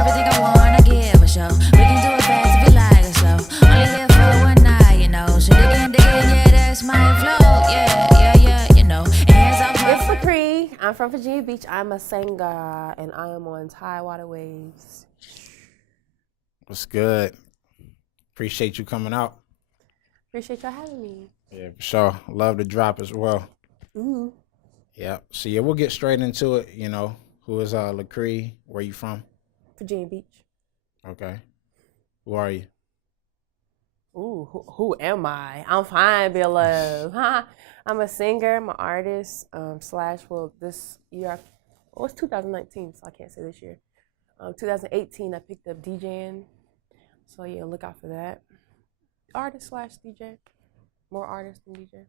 Everything I want, I give a show. We can do it fast if you like it slow. Only live for one night, you know. So dig in, yeah, that's my flow. Yeah, you know. And hands off my. It's Lacree. I'm from Virginia Beach. I'm a singer, and I am on Tidewater Waves. What's good? Appreciate you coming out. Appreciate y'all having me. Yeah, for sure. Love the drop as well. Ooh. Yeah. So yeah, we'll get straight into it. You know, who is Lacree? Where you from? Virginia Beach. Okay. Who are you? Ooh, who am I? I'm fine, Bill Love. I'm a singer, I'm an artist, this year, it's 2019, so I can't say this year. 2018, I picked up DJing, so yeah, look out for that. Artist / DJ, more artist than DJ.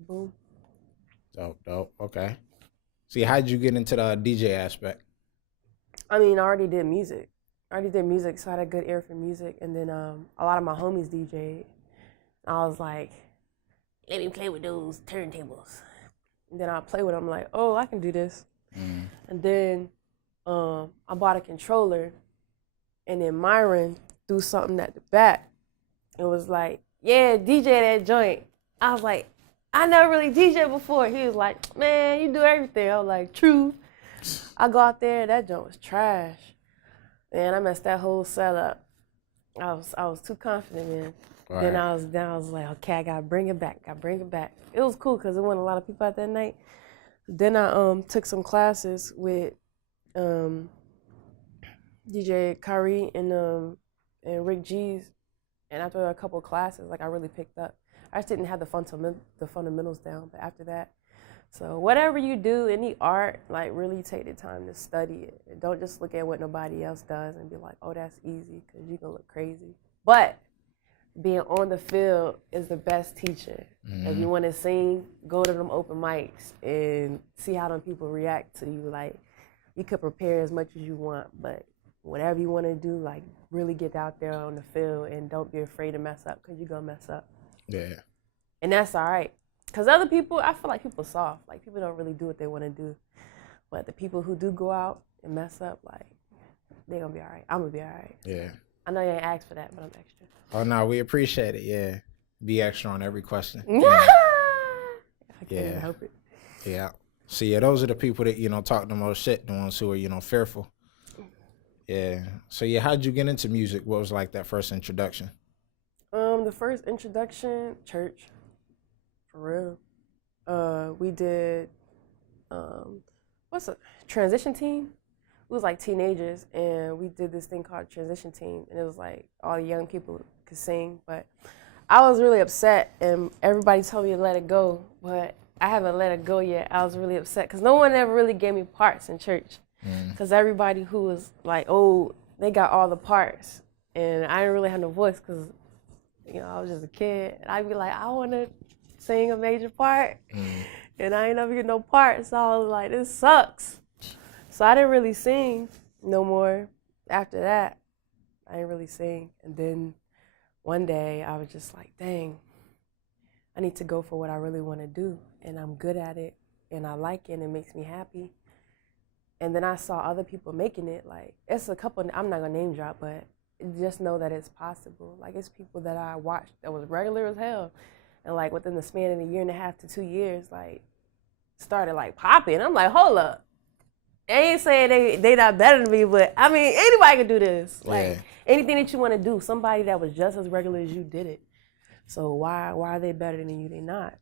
Boom. Dope. Okay. See, how'd you get into the DJ aspect? I mean, I already did music, so I had a good ear for music, and then a lot of my homies DJ'd. I was like, let me play with those turntables. And then I play with them, like, oh, I can do this. And then I bought a controller, and then Myron threw something at the back. It was like, yeah, DJ that joint. I was like, I never really DJed before. He was like, man, you do everything. I was like, true. I go out there, that joint was trash. Man, I messed that whole setup. I was too confident, man. Right. Then I was like, okay, I gotta bring it back. It was cool because there wasn't a lot of people out that night. Then I took some classes with DJ Kyrie and Rick G's, and after a couple of classes, like I really picked up. I just didn't have the fundamentals down, but after that, so whatever you do, any art, like really take the time to study it. And don't just look at what nobody else does and be like, oh, that's easy, because you're gonna look crazy. But being on the field is the best teacher. If you want to sing, go to them open mics and see how them people react to you. Like, you could prepare as much as you want, but whatever you want to do, like, really get out there on the field and don't be afraid to mess up, because you're going to mess up. Yeah. And that's all right. Because other people, I feel like people soft. Like, people don't really do what they want to do. But the people who do go out and mess up, like, they're going to be all right. I'm going to be all right. Yeah. I know you ain't asked for that, but I'm extra. Oh, no, we appreciate it, yeah. Be extra on every question. I can't help it. Yeah. So, yeah, those are the people that, you know, talk the most shit, the ones who are, you know, fearful. Yeah. So, yeah, how'd you get into music? What was, like, that first introduction? The first introduction, church, for real. We did, what's a transition team? We was like teenagers, and we did this thing called transition team, and it was like all the young people could sing, but I was really upset, and everybody told me to let it go, but I haven't let it go yet. I was really upset, because no one ever really gave me parts in church, because everybody who was like, oh, they got all the parts, and I didn't really have no voice, because, you know, I was just a kid, and I'd be like, I want to sing a major part, and I ain't never get no part, so I was like, this sucks. So I didn't really sing no more after that. I didn't really sing. And then one day I was just like, dang, I need to go for what I really want to do. And I'm good at it, and I like it, and it makes me happy. And then I saw other people making it. Like, it's a couple, I'm not going to name drop, but just know that it's possible. Like, it's people that I watched that was regular as hell. And like within the span of a 1.5 to 2 years, like, started like popping. I'm like, hold up. They ain't saying they not better than me, but I mean, anybody can do this. Like, anything that you want to do, somebody that was just as regular as you did it. So why are they better than you? They not.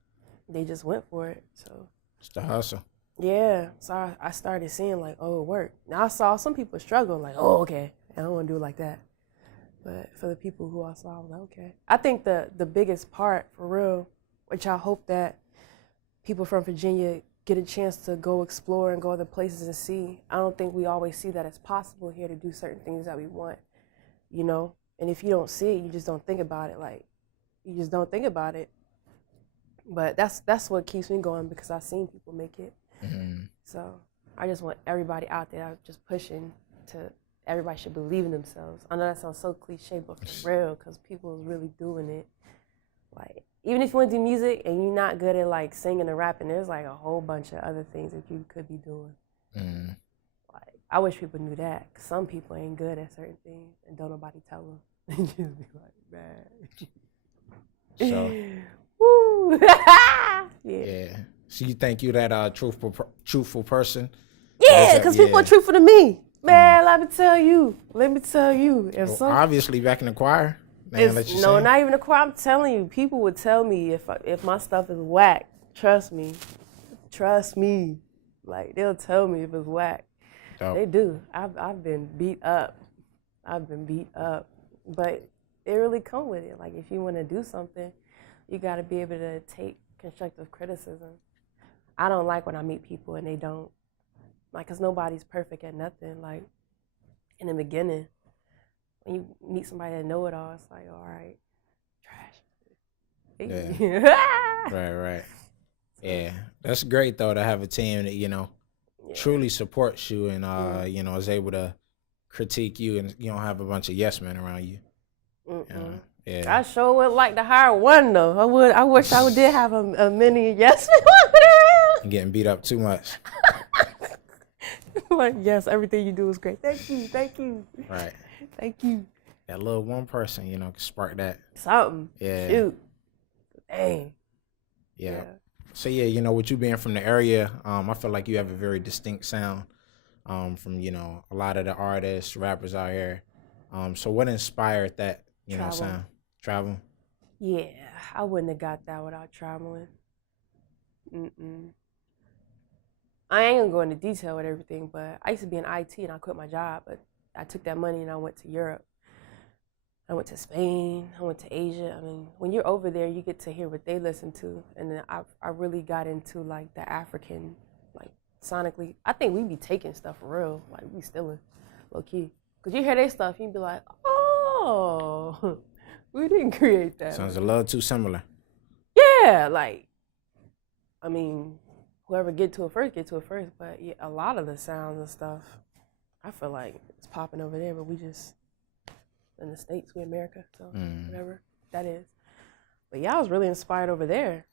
They just went for it. So It's the hustle. Yeah. So I started seeing like, oh, it worked. Now I saw some people struggle, like, oh, okay, I don't want to do it like that. But for the people who I saw, I was like, okay. I think the biggest part, for real, which I hope that people from Virginia get a chance to go explore and go other places and see. I don't think we always see that it's possible here to do certain things that we want, you know? And if you don't see it, you just don't think about it. Like, you just don't think about it. But that's what keeps me going, because I've seen people make it. So I just want everybody out there just pushing to, everybody should believe in themselves. I know that sounds so cliche, but for real, because people is really doing it. Like, even if you want to do music and you're not good at like singing and rapping, there's like a whole bunch of other things that you could be doing. Like, I wish people knew that. 'Cause some people ain't good at certain things and don't nobody tell them. They just be like, man. So, Woo. yeah. So you think you that truthful person? Yeah, because people are truthful to me. Man, let me tell you. If Well, obviously, back in the choir. Man, let you no, sing. not even the choir. I'm telling you, people would tell me if my stuff is whack. Trust me. Like they'll tell me if it's whack. Dope. They do. I've been beat up. But it really come with it. Like if you want to do something, you got to be able to take constructive criticism. I don't like when I meet people and they don't. Like, because nobody's perfect at nothing. Like, in the beginning, when you meet somebody that know it all, it's like, all right, trash. Yeah. Right. Yeah. That's great, though, to have a team that, truly supports you and, is able to critique you and you don't have a bunch of yes men around you. Yeah. I sure would like to hire one, though. I wish I did have a mini yes men walking around. And getting beat up too much. Like, yes, everything you do is great. Thank you. Right. Thank you. That little one person, can spark that. Something. Yeah. Shoot. Dang. Yeah. So, yeah, with you being from the area, I feel like you have a very distinct sound from, a lot of the artists, rappers out here. So what inspired that, sound? Travel? Yeah, I wouldn't have got that without traveling. I ain't gonna go into detail with everything, but I used to be in IT and I quit my job, but I took that money and I went to Europe. I went to Spain, I went to Asia. I mean, when you're over there, you get to hear what they listen to. And then I really got into like the African, like sonically. I think we be taking stuff for real, like we stealing, low key. Cause you hear their stuff, you be like, oh, we didn't create that. Sounds a little too similar. Yeah, like, I mean, whoever get to it first. But yeah, a lot of the sounds and stuff, I feel like it's popping over there, but we just, in the States, we America, so whatever that is. But yeah, I was really inspired over there.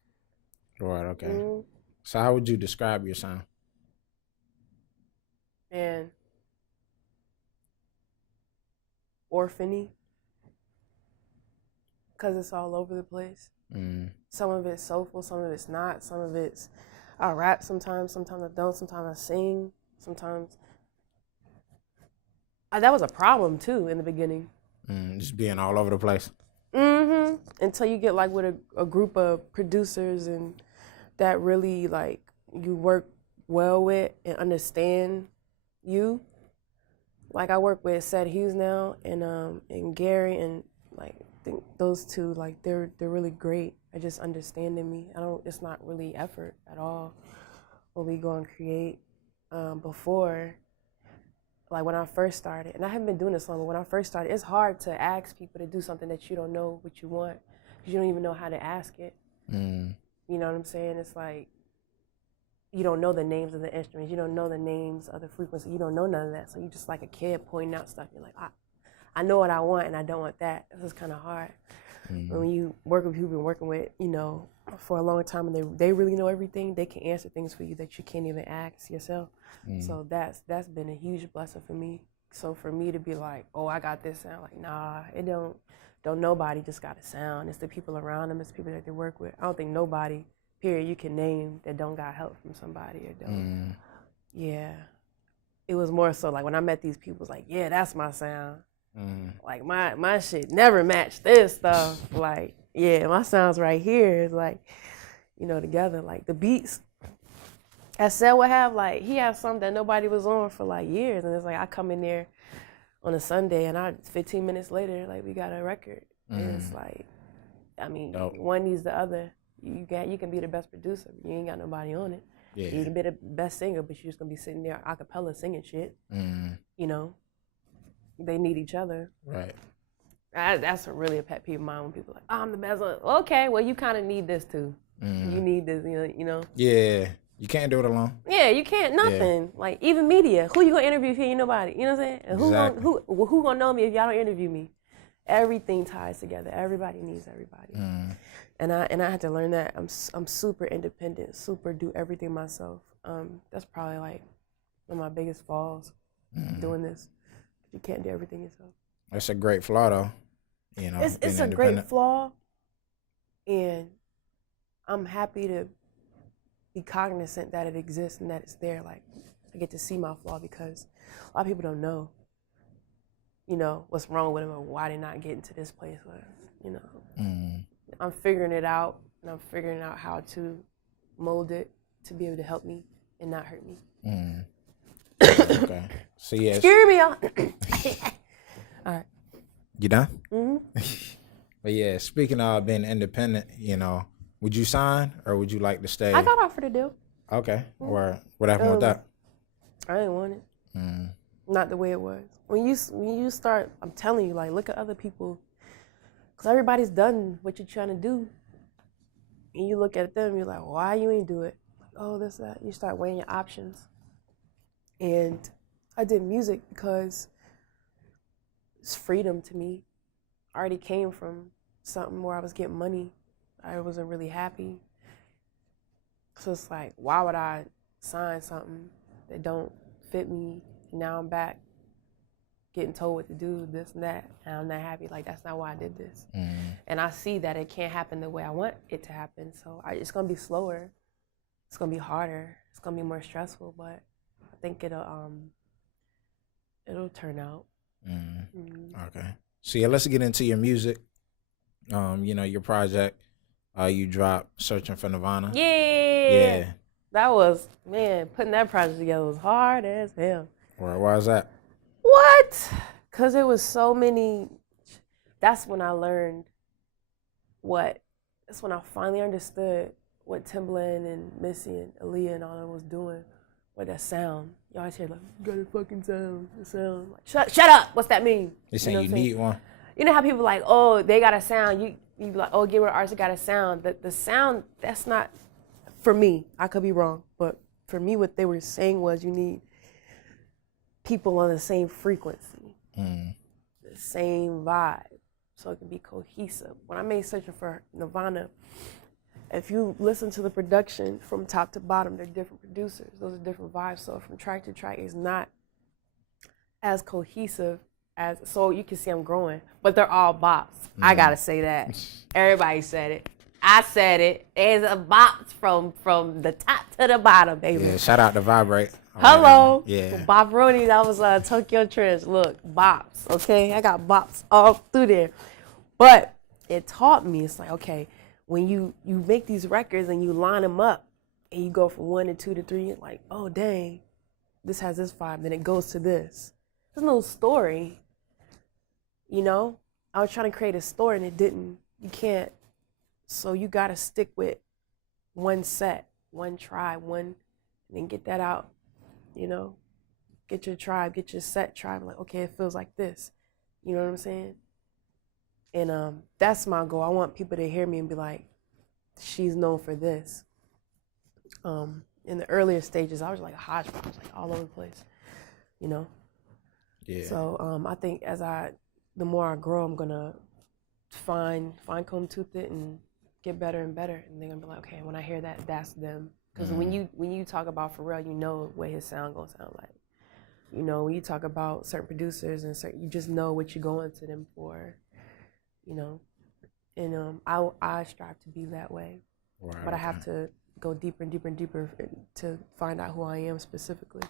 Right, okay. So how would you describe your sound? And orphany, because it's all over the place. Some of it's soulful, some of it's not. Some of it's, I rap sometimes I don't, sometimes I sing, sometimes. That was a problem too in the beginning. Just being all over the place. Until you get like with a group of producers and that really like you work well with and understand you. Like I work with Seth Hughes now and Gary and like I think those two like they're really great at just understanding me. It's not really effort at all when we go and create. Before, like when I first started, and I haven't been doing this long, but when I first started, it's hard to ask people to do something that you don't know what you want, because you don't even know how to ask it. You know what I'm saying? It's like, you don't know the names of the instruments, you don't know the names of the frequency, you don't know none of that, so you're just like a kid pointing out stuff. You're like, I know what I want and I don't want that. This is kind of hard. But when you work with people you've been working with, for a long time and they really know everything, they can answer things for you that you can't even ask yourself. So that's been a huge blessing for me. So for me to be like, oh, I got this sound, like, nah, it don't nobody just got a sound. It's the people around them, it's the people that they work with. I don't think nobody, period, you can name that don't got help from somebody or don't. Yeah. It was more so like when I met these people, it was like, yeah, that's my sound. Like my shit never matched this stuff. Like, yeah, my sounds right here is like, together. Like the beats, as Seth would have, like he has something that nobody was on for like years, and it's like I come in there on a Sunday and 15 minutes later, like we got a record. And it's like, I mean, one needs the other. You can be the best producer, you ain't got nobody on it. Yeah. You can be the best singer, but you're just gonna be sitting there a cappella singing shit. They need each other. Right. That's really a pet peeve of mine when people are like, oh, I'm the best. Okay, well, you kind of need this too. You need this, Yeah, you can't do it alone. Yeah, you can't, nothing. Yeah. Like, even media. Who you going to interview if you ain't nobody? You know what I'm saying? And exactly. Who going to know me if y'all don't interview me? Everything ties together. Everybody needs everybody. And I had to learn that. I'm super independent, super do everything myself. That's probably like one of my biggest falls. doing this. You can't do everything yourself. That's a great flaw, though. You know, It's a great flaw, and I'm happy to be cognizant that it exists and that it's there. Like, I get to see my flaw because a lot of people don't know, you know, what's wrong with them or why they're not getting to this place where, you know. I'm figuring it out, and I'm figuring out how to mold it to be able to help me and not hurt me. Okay. So, yeah. Scare me, y'all. All right. You done? Mm-hmm. But, yeah, speaking of being independent, you know, would you sign or would you like to stay? I got offered a deal. Okay. Or what happened with that? I didn't want it. Not the way it was. When you start, I'm telling you, like, look at other people. Because everybody's done what you're trying to do. And you look at them, you're like, why you ain't do it? Like, oh, this, that. You start weighing your options. And I did music because it's freedom to me. I already came from something where I was getting money. I wasn't really happy. So it's like, why would I sign something that don't fit me? And now I'm back getting told what to do, this and that, and I'm not happy. Like, that's not why I did this. And I see that it can't happen the way I want it to happen. So it's gonna be slower. It's gonna be harder. It's gonna be more stressful, but I think it'll turn out. Okay. So yeah, let's get into your music. You know, your project. You dropped Searching for Nirvana. Yeah. That was, man, putting that project together was hard as hell. Why is that? What? Because it was so many. That's when I learned that's when I finally understood what Timbaland and Missy and Aaliyah and all them was doing with that sound. You always hear like, you got a fucking sound, the sound. Like, shut up, what's that mean? You're saying you need one? You know how people like, oh, they got a sound. You be like, oh, get rid of artists got a sound. The sound, that's not, for me, I could be wrong, but for me what they were saying was you need people on the same frequency, the same vibe, so it can be cohesive. When I made Searching for Nirvana, if you listen to the production from top to bottom, they're different producers. Those are different vibes. So from track to track, it's not as cohesive as, so you can see I'm growing, but they're all bops. I gotta say that. Everybody said it. I said it. There's a bops from the top to the bottom, baby. Yeah, shout out to Vibrate. Hello. Yeah. Bob Roney, that was Tokyo Trench. Look, bops, okay? I got bops all through there. But it taught me, it's like, okay, when you make these records and you line them up and you go from 1 to 2 to 3, it's like, oh, dang, this has this vibe, then it goes to this. There's no story, you know? I was trying to create a story and it didn't. You can't. So you got to stick with one set, one tribe, and then get that out, you know? Get your tribe, get your set tribe. Like, okay, it feels like this. You know what I'm saying? And that's my goal. I want people to hear me and be like, she's known for this. In the earlier stages, I was like a hodgepodge, like all over the place, you know? Yeah. So I think the more I grow, I'm gonna fine comb tooth it and get better and better. And they're gonna be like, okay, when I hear that, that's them. Because when you talk about Pharrell, you know what his sound gonna sound like. You know, when you talk about certain producers and you just know what you're going to them for. You know, and I strive to be that way, but I have to go deeper and deeper and deeper to find out who I am specifically.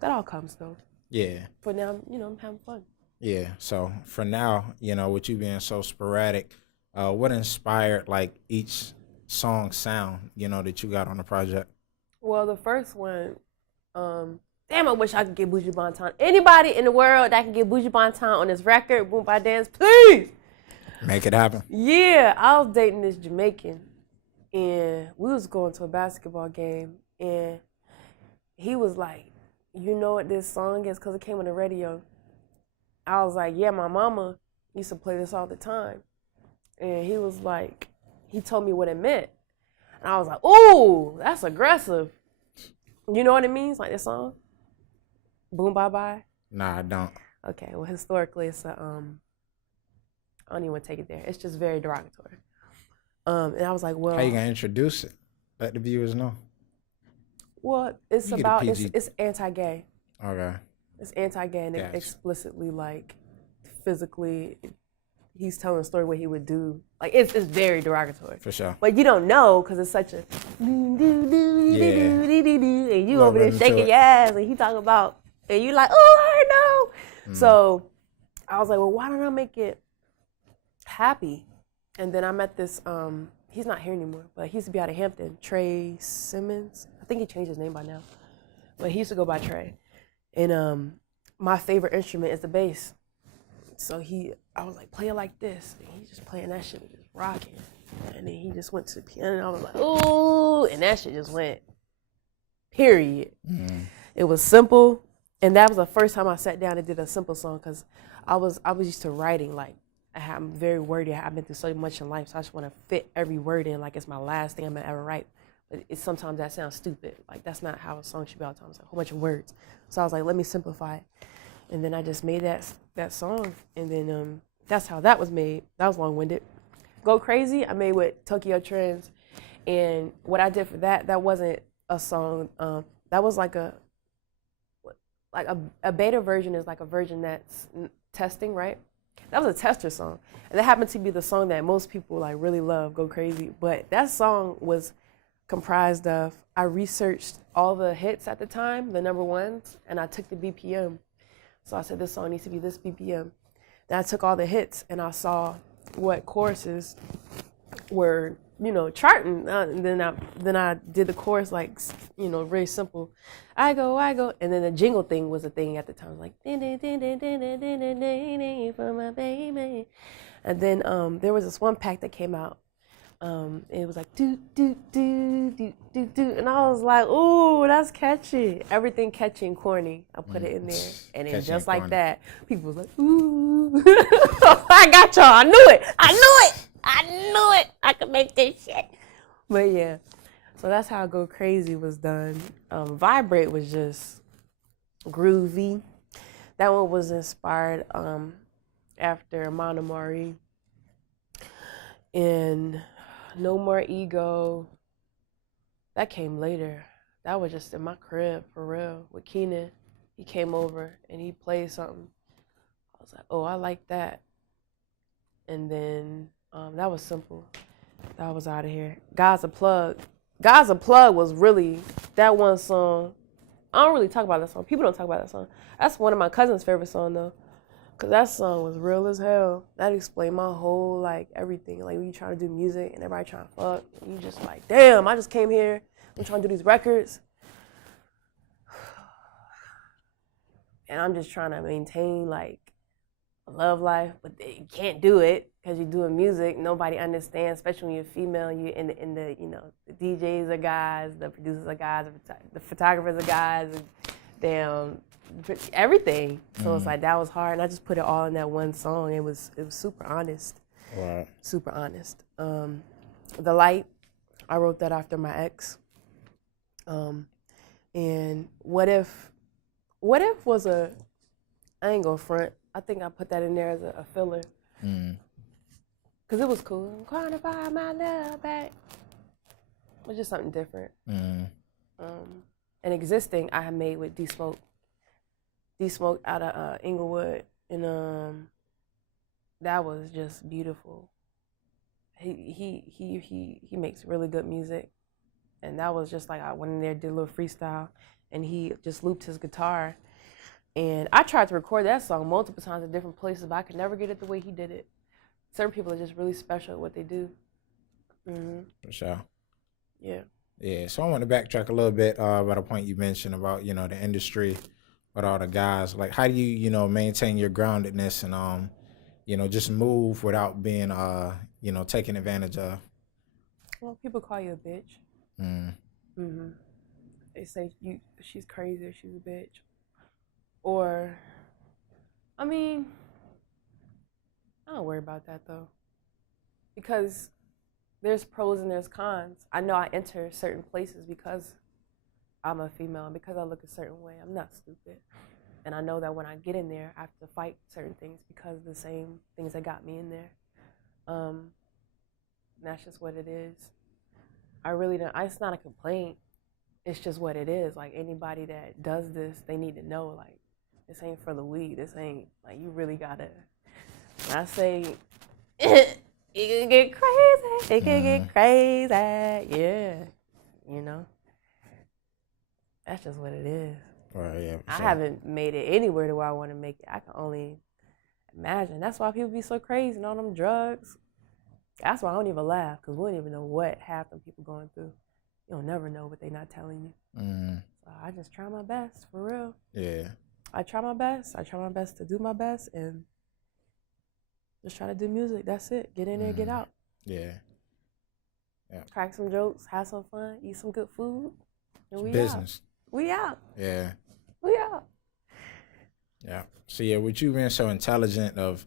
That all comes though. Yeah. For now, you know, I'm having fun. Yeah. So for now, you know, with you being so sporadic, what inspired like each song sound, you know, that you got on the project? Well, the first one, damn, I wish I could get Buju Banton. Anybody in the world that can get Buju Banton on this record, Boom By Dance, please. Make it happen. Yeah, I was dating this Jamaican, and we was going to a basketball game, and he was like, you know what this song is? Because it came on the radio. I was like, yeah, my mama used to play this all the time. And he was like, he told me what it meant. And I was like, ooh, that's aggressive. You know what it means, like this song? Boom, bye, bye? Nah, I don't. Okay, well, historically, it's I don't even want to take it there. It's just very derogatory. And I was like, well. How you gonna introduce it? Let the viewers know. Well, it's You get a about, PG. it's anti-gay. Okay. It's anti-gay and Gotcha. explicitly like physically. He's telling a story what he would do. Like it's very derogatory. For sure. But you don't know because it's such a and you over there shaking your ass and he talking about and you like, oh, I know. So I was like, well, why don't I make it happy? And then I met this. He's not here anymore, but he used to be out of Hampton. Trey Simmons. I think he changed his name by now, but he used to go by Trey. And my favorite instrument is the bass. So I was like, play it like this. And he just playing that shit, just rocking. And then he just went to the piano and I was like, ooh, and that shit just went, period. It was simple. And that was the first time I sat down and did a simple song because I was used to writing. Like, I'm very wordy. I've been through so much in life, so I just want to fit every word in like it's my last thing I'm going to ever write. But sometimes that sounds stupid. Like, that's not how a song should be all the time. It's like a whole bunch of words. So I was like, let me simplify it. And then I just made that song. And then that's how that was made. That was long-winded. Go Crazy, I made with Tokyo Trends. And what I did for that wasn't a song. That was like a beta version is like a version that's testing, right? That was a tester song. And that happened to be the song that most people like really love, Go Crazy. But that song was comprised of, I researched all the hits at the time, the number ones, and I took the BPM. So I said, this song needs to be this BPM. Then I took all the hits and I saw what choruses were, charting. And then I did the chorus like, very simple. I go. And then the jingle thing was a thing at the time, like, din, din, din, din, din, din, din, din, din, din, for my baby. And then there was this one pack that came out. It was like, do, do, do, do, do, do. And I was like, ooh, that's catchy. Everything catchy and corny. I put it in there. And then just like corny. That, people was like, ooh. I got y'all. I knew it. I could make this shit. But yeah. So that's how Go Crazy was done. Vibrate was just groovy. That one was inspired after Monomari. And No More Ego, that came later. That was just in my crib, for real, with Keenan. He came over and he played something. I was like, oh, I like that. And then that was simple. That was out of here. God's a Plug. God's a Plug was really that one song. I don't really talk about that song. People don't talk about that song. That's one of my cousin's favorite songs, though. Cause that song was real as hell. That explained my whole everything. Like when you trying to do music and everybody trying to fuck, and you just like, damn, I just came here. I'm trying to do these records, and I'm just trying to maintain a love life, but you can't do it because you're doing music. Nobody understands, especially when you're female. You in the the DJs are guys, the producers are guys, the photographers are guys, and damn. Everything. So it's like that was hard, and I just put it all in that one song. It was super honest. Wow. Super honest. The Light, I wrote that after my ex. And What If was I ain't gonna front. I think I put that in there as a filler. Cause it was cool. I'm trying to find my love back. It was just something different. And Existing I had made with D-Smoke. D-Smoke out of Inglewood, and that was just beautiful. He makes really good music, and that was just like I went in there, did a little freestyle, and he just looped his guitar, and I tried to record that song multiple times in different places, but I could never get it the way he did it. Certain people are just really special at what they do. For sure. Yeah. Yeah. So I want to backtrack a little bit about a point you mentioned about the industry. With all the guys, like how do you maintain your groundedness and just move without being taken advantage of? Well, people call you a bitch. They say she's crazy or she's a bitch. Or I mean, I don't worry about that though. Because there's pros and there's cons. I know I enter certain places because I'm a female and because I look a certain way. I'm not stupid. And I know that when I get in there, I have to fight certain things because of the same things that got me in there. That's just what it is. I really don't, it's not a complaint. It's just what it is. Like anybody that does this, they need to know, like, This ain't for the weak. This ain't, like, you really gotta, when I say, it can get crazy. It can get crazy. Yeah. You know? That's just what it is. Right, yeah. I haven't made it anywhere to where I want to make it. I can only imagine. That's why people be so crazy and all them drugs. That's why I don't even laugh, because we don't even know what half them people going through. You'll never know what they not telling you. So I just try my best, for real. Yeah. I try my best. I try my best to do my best and just try to do music. That's it. Get in there, get out. Yeah. Crack some jokes, have some fun, eat some good food, and we Business. out. We out. Yeah. We out. Yeah. So yeah, with you being so intelligent of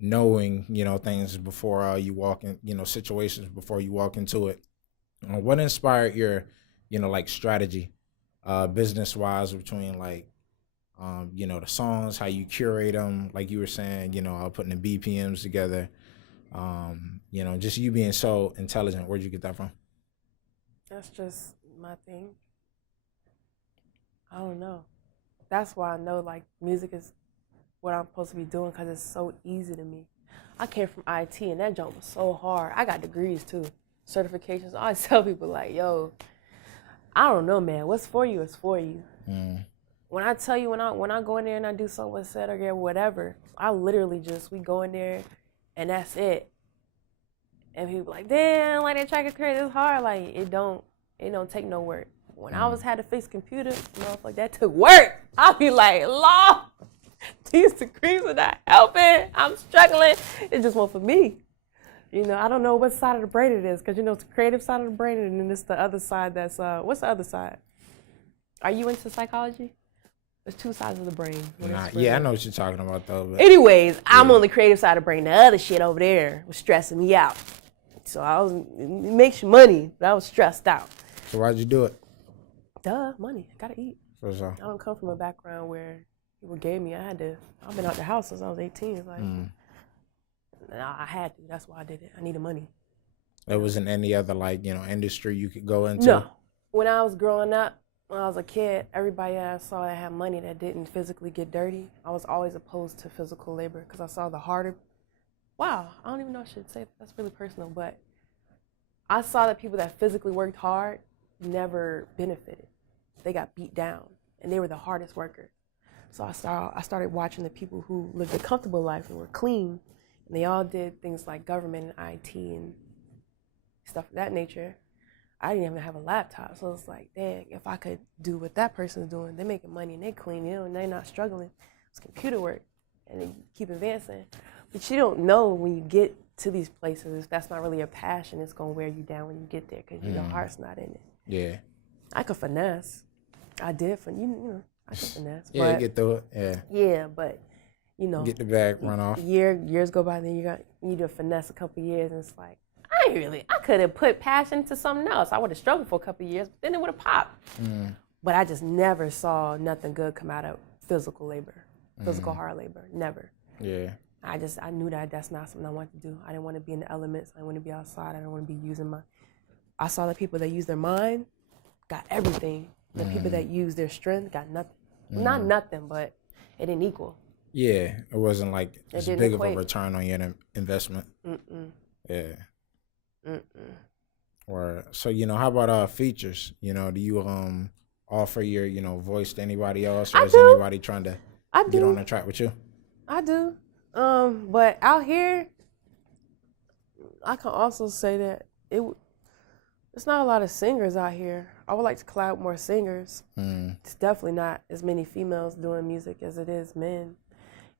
knowing, you know, things before you walk in, you know, situations before you walk into it, what inspired your, you know, like strategy, business wise, between like, you know, the songs, how you curate them, like you were saying, you know, putting the BPMs together, you know, just you being so intelligent. Where'd you get that from? That's just my thing. I don't know. That's why I know, like, music is what I'm supposed to be doing, because it's so easy to me. I came from IT, and that jump was so hard. I got degrees, too, certifications. I always tell people, like, yo, I don't know, man. What's for you is for you. When I tell you, when I go in there and I do something with set or get whatever, I literally just, we go in there, and that's it. And people like, damn, like, that track is crazy, it's hard. Like, it don't take no work. When I had to fix computers, like that took work. I'll be like, Lord, these degrees are not helping. I'm struggling. It's just one for me. You know, I don't know what side of the brain it is, because, you know, it's the creative side of the brain, and then it's the other side that's, what's the other side? Are you into psychology? There's two sides of the brain. Yeah, I know what you're talking about, though. But anyways, I'm on the creative side of the brain. The other shit over there was stressing me out. So it makes you money, but I was stressed out. So why'd you do it? Duh, money. Gotta eat. For sure. I don't come from a background where people gave me. I've been out the house since I was 18. It's like, I had to. That's why I did it. I needed money. There wasn't any other, like, you know, industry you could go into? No. When I was growing up, when I was a kid, everybody that I saw that had money that didn't physically get dirty, I was always opposed to physical labor, because I saw the harder. Wow, I don't even know if I should say that. That's really personal, but I saw that people that physically worked hard never benefited. They got beat down, and they were the hardest workers. So I started watching the people who lived a comfortable life and were clean, and they all did things like government and IT and stuff of that nature. I didn't even have a laptop, so it's like, dang, if I could do what that person's doing, they're making money and they're clean, you know, and they're not struggling. It's computer work, and they keep advancing. But you don't know when you get to these places, if that's not really your passion, it's gonna wear you down when you get there, because your heart's not in it. Yeah. I could finesse. I did, you know, I could finesse. Yeah, but, get through it. Yeah. Yeah, but, you know. Get the bag, run off. Years go by, and then you need to finesse a couple years, and it's like, I could have put passion to something else. I would have struggled for a couple years, but then it would have popped. But I just never saw nothing good come out of physical labor, physical hard labor, never. Yeah. I knew that that's not something I wanted to do. I didn't want to be in the elements. I didn't want to be outside. I didn't want to be using I saw the people that use their mind got everything. The people that use their strength got nothing. Not nothing, but it didn't equal. Yeah, it wasn't like as big equate. of a return on your investment. Yeah. Or so, you know, how about features? You know, do you offer your, you know, voice to anybody else, or is anybody trying to get on the track with you? I do. But out here, I can also say that it's not a lot of singers out here. I would like to collab with more singers. It's definitely not as many females doing music as it is men.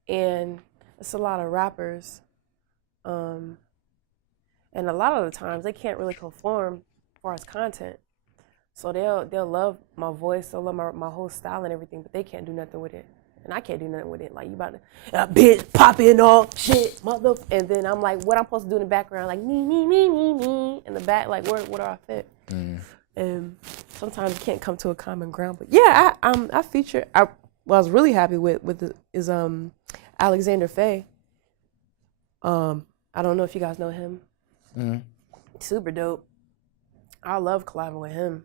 And it's a lot of rappers. And a lot of the times they can't really conform as far as content. So they'll love my voice, they'll love my whole style and everything, but they can't do nothing with it. And I can't do nothing with it. Like, you about to, bitch, popping all shit, mother. And then I'm like, what I'm supposed to do in the background? Like, me. In the back, like, where do I fit? And sometimes you can't come to a common ground. But yeah, I feature, what I was really happy with is Alexander Faye. I don't know if you guys know him. Super dope. I love collabing with him.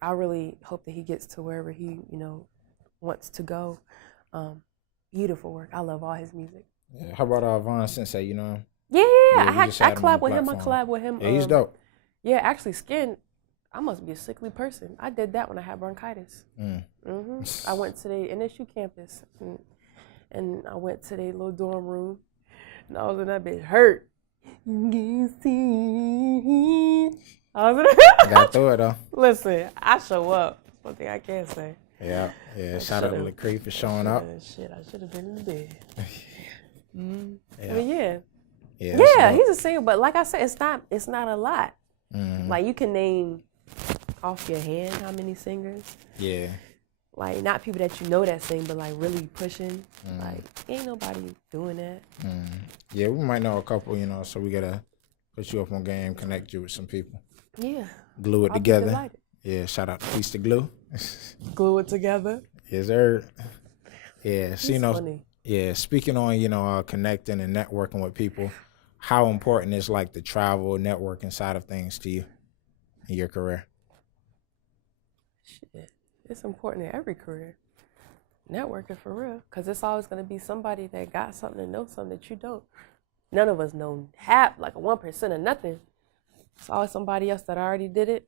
I really hope that he gets to wherever he, you know, wants to go. Beautiful work. I love all his music. Yeah. How about Von Sensei? You know him? Yeah. we just had him on collab with the him. I platform. collab with him. Yeah, he's dope. Yeah, actually, Skin. I must be a sickly person. I did that when I had bronchitis. I went to the NSU campus, and I went to their little dorm room, and I was in that bitch hurt. I was in Got through it though. Listen, I show up. That's one thing I can say. Yeah. Shout out to Lacree for showing up. Shit, I should have been in the bed. Yeah. But yeah, that's he's a singer, but like I said, it's not a lot. dope. Like you can name off your hand how many singers. Yeah. Like not people that you know that sing, but like really pushing. Like ain't nobody doing that. Yeah, we might know a couple, you know, so we gotta put you up on game, connect you with some people. Yeah. Glue it I'll be together. delighted. Yeah, shout out to Piece to Glue. Glue it together. Yes, sir. Yeah, so, you know, Funny. yeah, speaking on, you know, connecting and networking with people, how important is like the travel, networking side of things to you in your career? Shit. It's important in every career. Networking for real. Because it's always going to be somebody that got something and knows something that you don't. None of us know half, like a 1% of nothing. It's always somebody else that already did it,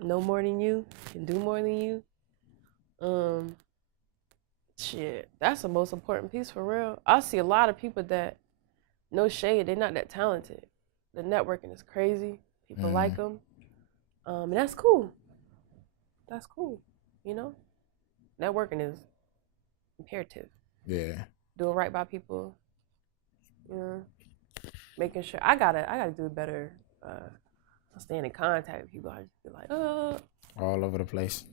know more than you, can do more than you. Shit, that's the most important piece for real. I see a lot of people that, no shade, they're not that talented. The networking is crazy. People like them. And that's cool. That's cool, you know? Networking is imperative. Yeah. Doing right by people, you know, making sure. I gotta do better. Staying in contact with people. I just be like, All over the place.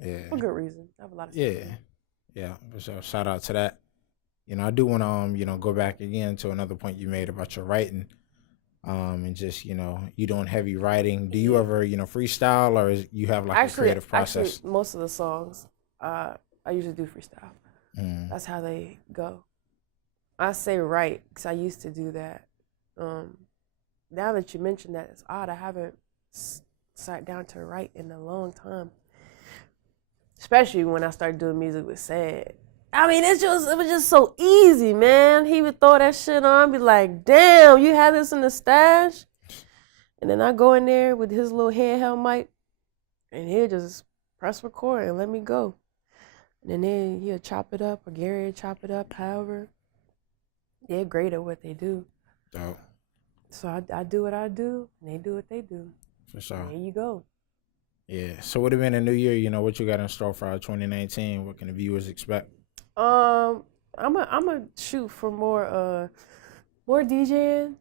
Yeah. for good reason. I have a lot of Yeah. So shout out to that. You know, I do want to, you know, go back again to another point you made about your writing. And just, you know, you doing heavy writing. Do you ever, you know, freestyle or you have like a creative process? Actually, most of the songs, I usually do freestyle. That's how they go. I say write because I used to do that. Now that you mention that, it's odd. I haven't sat down to write in a long time. Especially when I started doing music with Sad. I mean, it was just so easy, man. He would throw that shit on, be like, damn, you had this in the stash? And then I go in there with his little handheld mic, and he'll just press record and let me go. And then he'll chop it up, or Gary will chop it up, however. They're great at what they do. Dope. So I do what I do, and they do what they do. For sure. And there you go. Yeah. So what have been a new year? You know, what you got in store for 2019? What can the viewers expect? I'm a shoot for more DJing,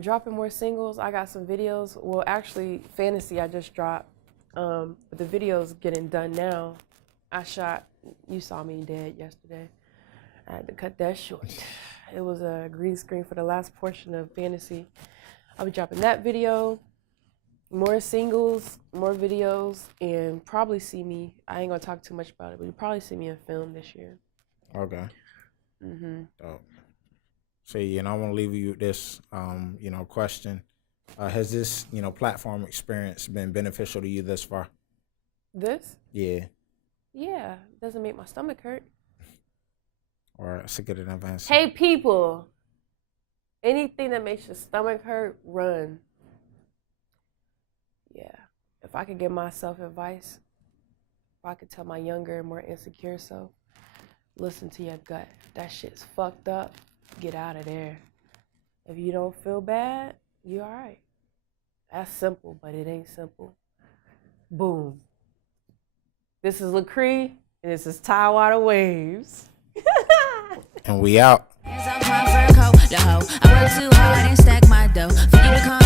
dropping more singles. I got some videos. Well, actually, Fantasy I just dropped. But the video's getting done now. I shot. You saw me dead yesterday. I had to cut that short. It was a green screen for the last portion of Fantasy. I'll be dropping that video, more singles, more videos, and probably see me. I ain't gonna talk too much about it, but you'll probably see me in film this year. Okay. Dope. So, you know, I want to leave you with this, you know, question. Has this, you know, platform experience been beneficial to you thus far? This? Yeah. Yeah, doesn't make my stomach hurt. Or it's a good enough answer. Hey, people, anything that makes your stomach hurt, run. Yeah, if I could give myself advice, if I could tell my younger, more insecure self, listen to your gut. If that shit's fucked up, get out of there. If you don't feel bad, you're all right. That's simple, but it ain't simple. Boom. This is Lacree, and this is Tidewater Waves. And we out. Hands off my fur coat, the hoe. I work too hard and stack my dough. For you to come